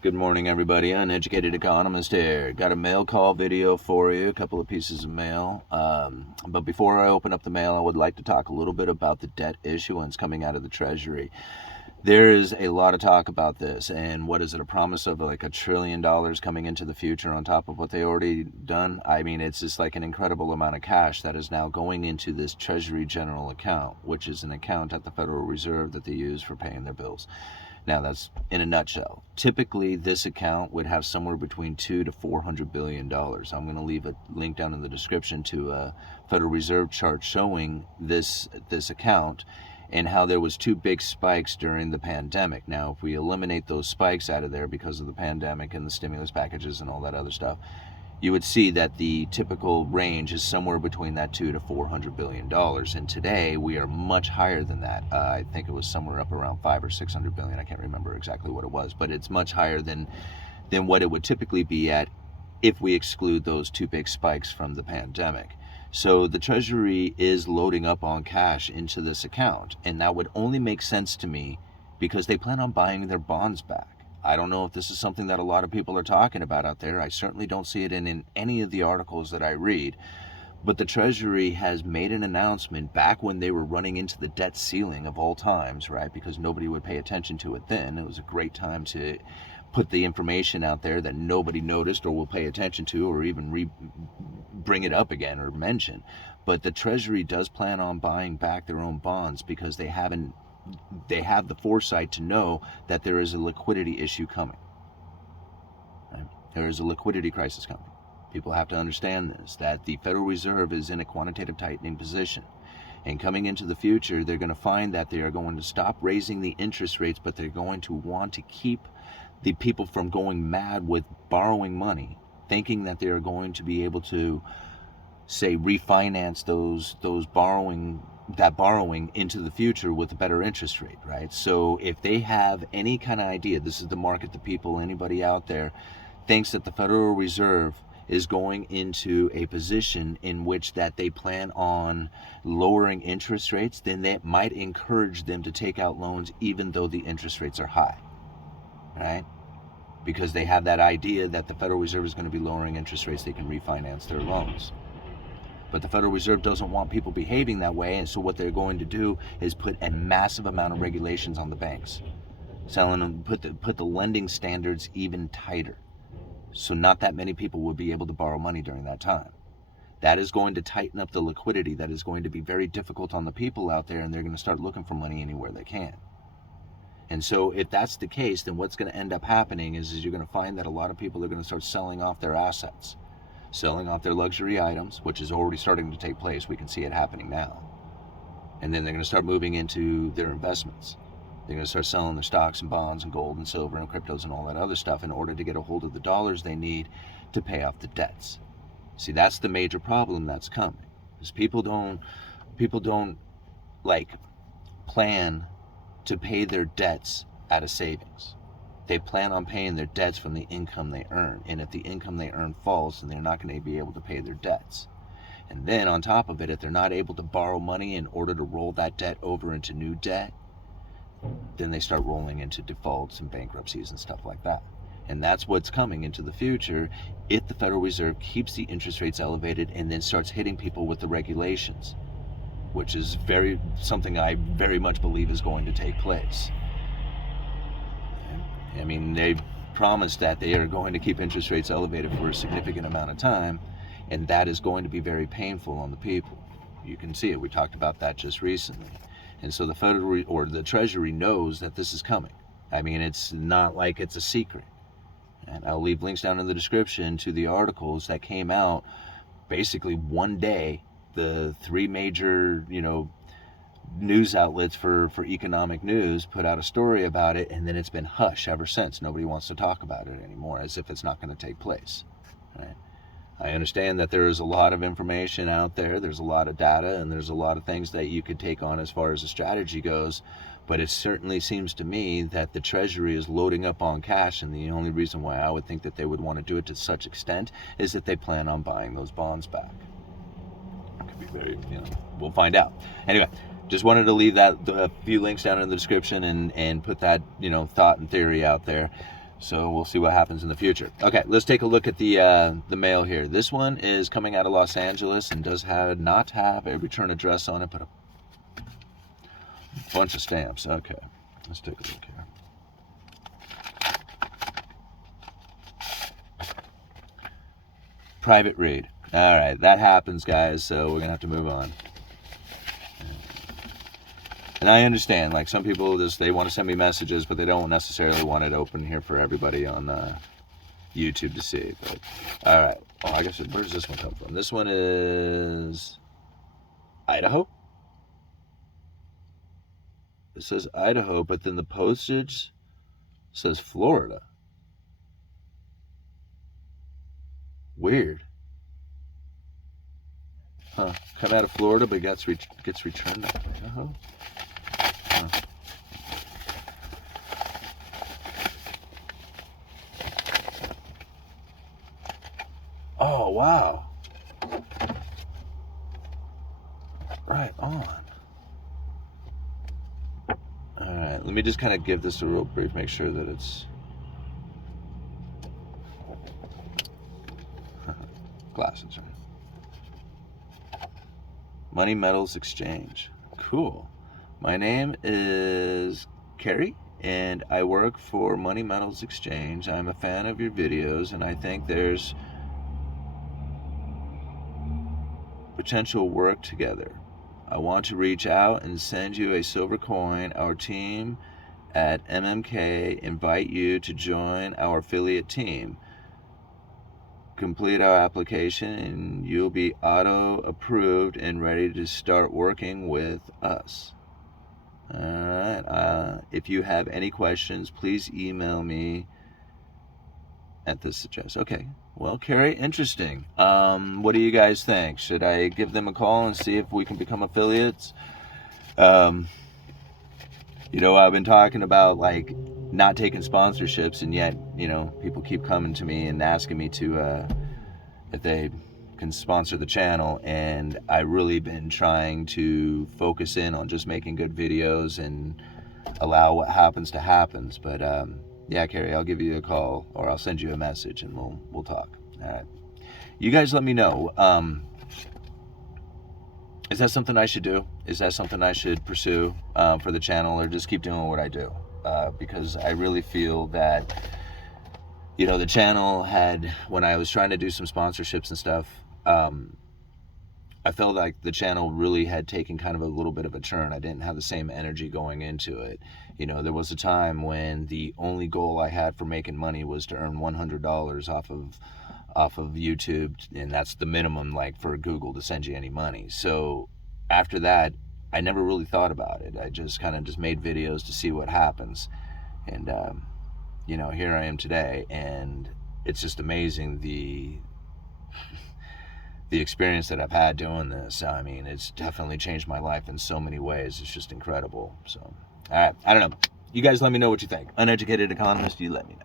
Good morning, everybody. Uneducated Economist here. Got a mail call video for you, a couple of pieces of mail. But before I open up the mail, I would like to talk a little bit about the debt issuance coming out of the Treasury. There is a lot of talk about this, and what is it, a promise of like $1 trillion coming into the future on top of what they already done? I mean, it's just like an incredible amount of cash that is now going into this Treasury General account, which is an account at the Federal Reserve that they use for paying their bills. Now, that's in a nutshell. Typically, this account would have somewhere between $200 to $400 billion. I'm going to leave a link down in the description to a Federal Reserve chart showing this account and how there was two big spikes during the pandemic. Now, if we eliminate those spikes out of there because of the pandemic and the stimulus packages and all that other stuff, you would see that the typical range is somewhere between that $200 to $400 billion. And today we are much higher than that. I think it was somewhere up around 500 or 600 billion. I can't remember exactly what it was, but it's much higher than what it would typically be at if we exclude those two big spikes from the pandemic. So the Treasury is loading up on cash into this account, and that would only make sense to me because they plan on buying their bonds back. I don't know if this is something that a lot of people are talking about out there. I certainly don't see it in any of the articles that I read. But the Treasury has made an announcement back when they were running into the debt ceiling of all times, right? Because nobody would pay attention to it then. It was a great time to put the information out there that nobody noticed or will pay attention to or even bring it up again or mention. But the Treasury does plan on buying back their own bonds because they have the foresight to know that there is a liquidity issue coming. Right? There is a liquidity crisis coming. People have to understand this, that the Federal Reserve is in a quantitative tightening position. And coming into the future, they're going to find that they are going to stop raising the interest rates, but they're going to want to keep the people from going mad with borrowing money, thinking that they are going to be able to, say, refinance those borrowing into the future with a better interest rate, right? So if they have any kind of idea, this is the market, the people, anybody out there thinks that the Federal Reserve is going into a position in which that they plan on lowering interest rates, then that might encourage them to take out loans even though the interest rates are high, right? Because they have that idea that the Federal Reserve is going to be lowering interest rates, they can refinance their loans. But the Federal Reserve doesn't want people behaving that way, and so what they're going to do is put a massive amount of regulations on the banks, telling them put the lending standards even tighter. So not that many people will be able to borrow money during that time. That is going to tighten up the liquidity. That is going to be very difficult on the people out there, and they're going to start looking for money anywhere they can. And so if that's the case, then what's going to end up happening is you're going to find that a lot of people are going to start selling off their assets, selling off their luxury items, which is already starting to take place. We can see it happening now. And then they're going to start moving into their investments. They're going to start selling their stocks and bonds and gold and silver and cryptos and all that other stuff in order to get a hold of the dollars they need to pay off the debts. See, that's the major problem that's coming. Is people don't like plan to pay their debts out of savings. They plan on paying their debts from the income they earn. And if the income they earn falls, then they're not going to be able to pay their debts. And then on top of it, if they're not able to borrow money in order to roll that debt over into new debt, then they start rolling into defaults and bankruptcies and stuff like that. And that's what's coming into the future if the Federal Reserve keeps the interest rates elevated and then starts hitting people with the regulations, which is something I very much believe is going to take place. I mean, they've promised that they are going to keep interest rates elevated for a significant amount of time, and that is going to be very painful on the people. You can see it. We talked about that just recently. And so the Treasury knows that this is coming. I mean, it's not like it's a secret. And I'll leave links down in the description to the articles that came out basically one day. The three major, news outlets for economic news put out a story about it, and then it's been hush ever since. Nobody wants to talk about it anymore, as if it's not going to take place. Right? I understand that there is a lot of information out there, there's a lot of data, and there's a lot of things that you could take on as far as the strategy goes, but it certainly seems to me that the Treasury is loading up on cash, and the only reason why I would think that they would want to do it to such extent is that they plan on buying those bonds back. It could be very, we'll find out. Anyway, just wanted to leave a few links down in the description and put that, thought and theory out there. So we'll see what happens in the future. Okay, let's take a look at the mail here. This one is coming out of Los Angeles and does not have a return address on it, but a bunch of stamps. Okay, let's take a look here. Private read. All right, that happens, guys, so we're going to have to move on. And I understand, like, some people they want to send me messages, but they don't necessarily want it open here for everybody on YouTube to see. But all right, well, I guess where does this one come from? This one is Idaho. It says Idaho, but then the postage says Florida. Weird. Huh? Come out of Florida, but gets returned to Idaho. Huh. Oh, wow. Right on. All right, let me just kind of give this a real brief, make sure that it's glasses, right? Money Metals Exchange. Cool. My name is Carrie, and I work for Money Metals Exchange. I'm a fan of your videos, and I think there's potential work together. I want to reach out and send you a silver coin. Our team at MMK invite you to join our affiliate team. Complete our application and you'll be auto approved and ready to start working with us. All right. If you have any questions, please email me at this address. Okay. Well, Carrie, interesting. What do you guys think? Should I give them a call and see if we can become affiliates? I've been talking about like not taking sponsorships, and yet, people keep coming to me and asking me to if they can sponsor the channel, and I've really been trying to focus in on just making good videos and allow what happens to happens. But yeah, Carrie, I'll give you a call or I'll send you a message and we'll talk. All right. You guys let me know. Is that something I should do? Is that something I should pursue for the channel, or just keep doing what I do? Because I really feel that, the channel had, when I was trying to do some sponsorships and stuff, I felt like the channel really had taken kind of a little bit of a turn. I didn't have the same energy going into it. There was a time when the only goal I had for making money was to earn $100 off of YouTube, and that's the minimum, like, for Google to send you any money. So after that, I never really thought about it. I just kind of just made videos to see what happens. And here I am today, and it's just amazing the experience that I've had doing this. I mean, it's definitely changed my life in so many ways. It's just incredible. So, all right, I don't know. You guys let me know what you think. Uneducated Economist, you let me know.